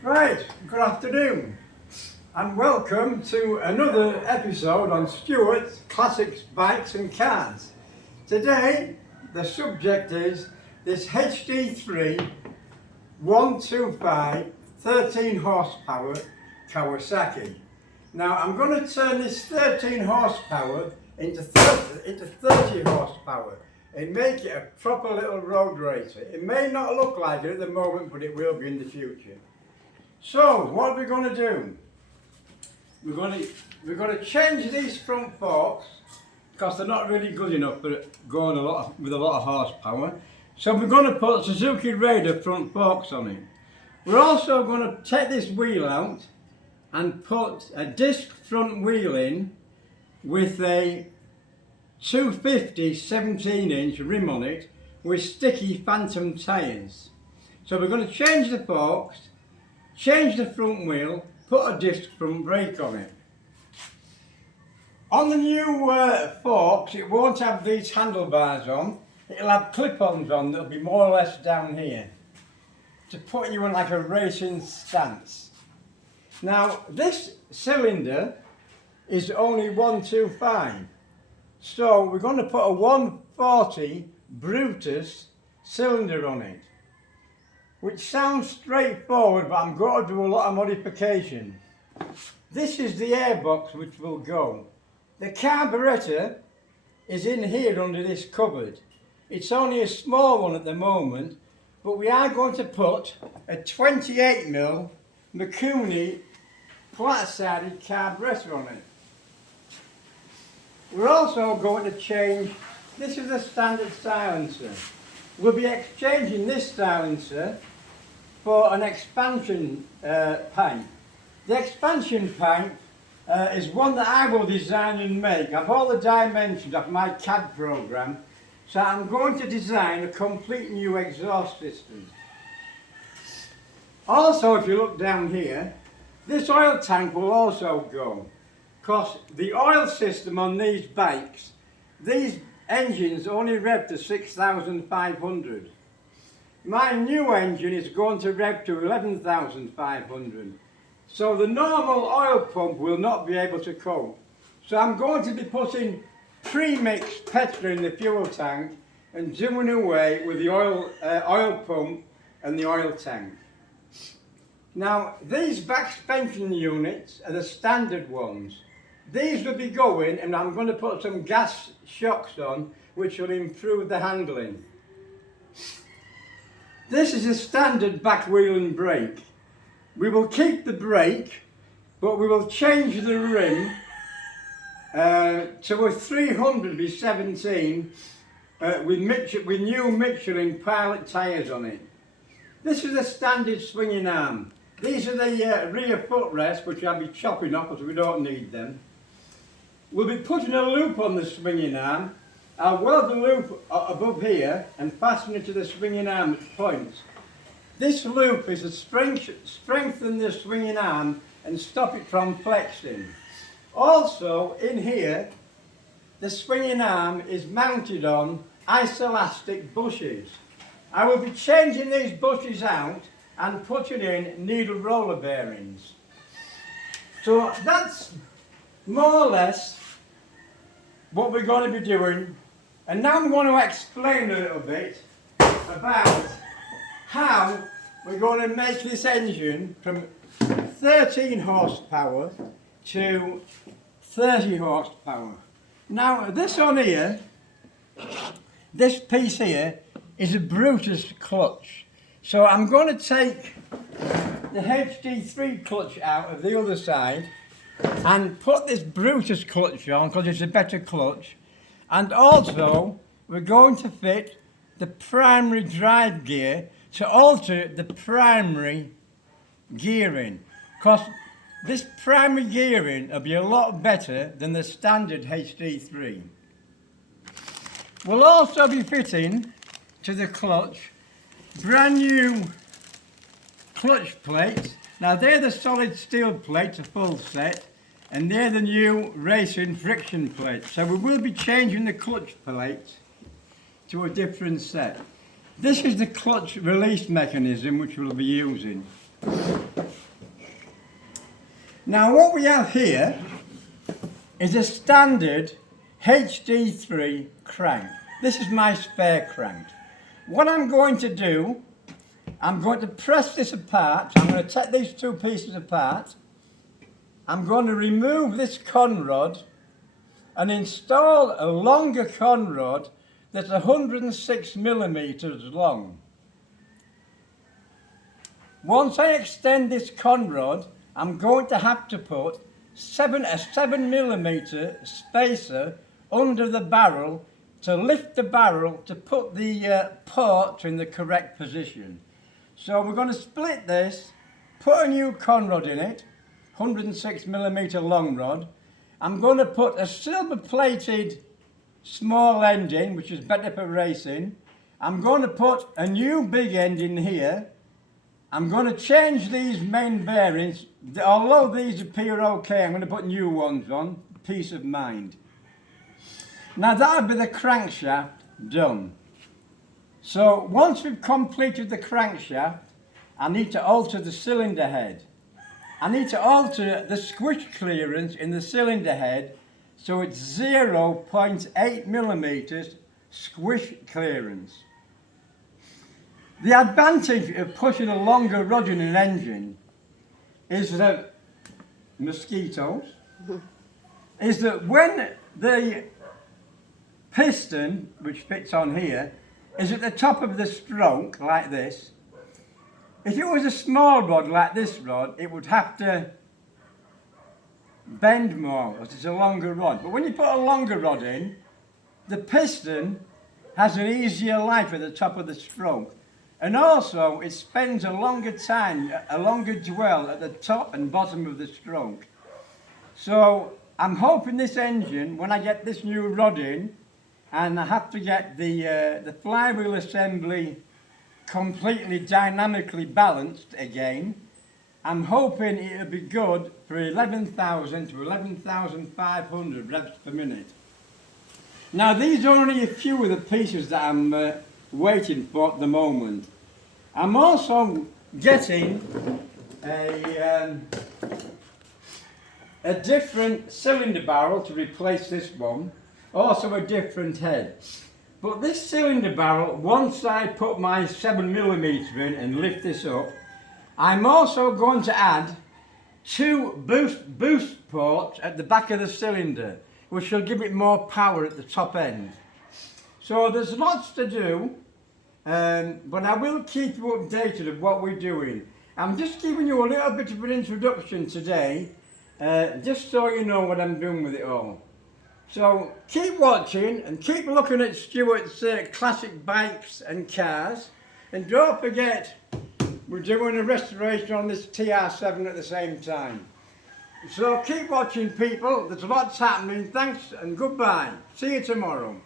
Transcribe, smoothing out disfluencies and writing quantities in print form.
Right, good afternoon and welcome to another episode on Stuart's Classics Bikes and Cars. Today the subject is this HD3 125 13 horsepower Kawasaki. Now I'm going to turn this 13 horsepower into 30 horsepower and make it a proper little road racer. It may not look like it at the moment, but it will be in the future. So what are we going to do? We're going to change these front forks because they're not really good enough for going with a lot of horsepower. So we're going to put Suzuki Raider front forks on it. We're also going to take this wheel out and put a disc front wheel in with a 250 17-inch rim on it with sticky phantom tyres. So we're going to change the forks, change the front wheel, put a disc front brake on it. On the new forks, it won't have these handlebars on. It'll have clip-ons on that'll be more or less down here to put you in like a racing stance. Now this cylinder is only 125, so we're going to put a 140 Brutus cylinder on it, which sounds straightforward, but I'm going to do a lot of modification. This is the airbox which will go. The carburettor is in here under this cupboard. It's only a small one at the moment, but we are going to put a 28mm Mikuni flat-sided carburettor on it. We're also going to change, this is a standard silencer. We'll be exchanging this silencer for an expansion pipe. The expansion pipe is one that I will design and make. I've all the dimensions of my CAD program, so I'm going to design a complete new exhaust system. Also, if you look down here, this oil tank will also go, because the oil system on these bikes, these engines only rev to 6,500. My new engine is going to rev to 11,500. So the normal oil pump will not be able to cope. So I'm going to be putting pre-mixed petrol in the fuel tank and doing away with the oil pump and the oil tank. Now these back suspension units are the standard ones. These will be going, and I'm going to put some gas shocks on which will improve the handling. This is a standard back wheel and brake. We will keep the brake, but we will change the rim to a 300/17 with new Michelin Pilot tyres on it. This is a standard swinging arm. These are the rear footrests, which I'll be chopping off because we don't need them. We'll be putting a loop on the swinging arm. I'll weld the loop above here and fasten it to the swinging arm at points. This loop is to strengthen the swinging arm and stop it from flexing. Also, in here, the swinging arm is mounted on isolastic bushes. I will be changing these bushes out and putting in needle roller bearings. So that's more or less what we're going to be doing. And now I'm going to explain a little bit about how we're going to make this engine from 13 horsepower to 30 horsepower. Now this on here, this piece here is a Brutus clutch. So I'm going to take the HD3 clutch out of the other side and put this Brutus clutch on because it's a better clutch. And also we're going to fit the primary drive gear to alter the primary gearing, because this primary gearing will be a lot better than the standard HD3. We'll also be fitting to the clutch brand new clutch plates. Now they're the solid steel plates, a full set, and they're the new racing friction plates. So we will be changing the clutch plates to a different set. This is the clutch release mechanism which we'll be using. Now what we have here is a standard HD3 crank. This is my spare crank. What I'm going to do, I'm going to press this apart. I'm going to take these two pieces apart. I'm going to remove this conrod and install a longer conrod that's 106 millimeters long. Once I extend this conrod, I'm going to have to put a 7 millimeter spacer under the barrel to lift the barrel to put the port in the correct position. So we're going to split this, put a new conrod in it, 106 millimeter long rod. I'm going to put a silver plated small end in, which is better for racing. I'm going to put a new big end in here. I'm going to change these main bearings. Although these appear okay, I'm going to put new ones on, peace of mind. Now that'll be the crankshaft done. So once we've completed the crankshaft, I need to alter the cylinder head. I need to alter the squish clearance in the cylinder head so it's 0.8 millimeters squish clearance. The advantage of pushing a longer rod in an engine is that mosquitoes is that when the piston, which fits on here, is at the top of the stroke like this, if it was a small rod like this rod, it would have to bend more because it's a longer rod. But when you put a longer rod in, the piston has an easier life at the top of the stroke. And also, it spends a longer time, a longer dwell at the top and bottom of the stroke. So I'm hoping this engine, when I get this new rod in, and I have to get the flywheel assembly completely dynamically balanced again, I'm hoping it'll be good for 11,000 to 11,500 revs per minute. Now these are only a few of the pieces that I'm waiting for at the moment. I'm also getting a different cylinder barrel to replace this one, also a different head. But this cylinder barrel, once I put my 7 millimeter in and lift this up, I'm also going to add 2 boost ports at the back of the cylinder, which will give it more power at the top end. So there's lots to do, but I will keep you updated of what we're doing. I'm just giving you a little bit of an introduction today, just so you know what I'm doing with it all. So keep watching and keep looking at Stuart's classic bikes and cars, and don't forget we're doing a restoration on this TR7 at the same time. So keep watching people, there's lots happening. Thanks and goodbye. See you tomorrow.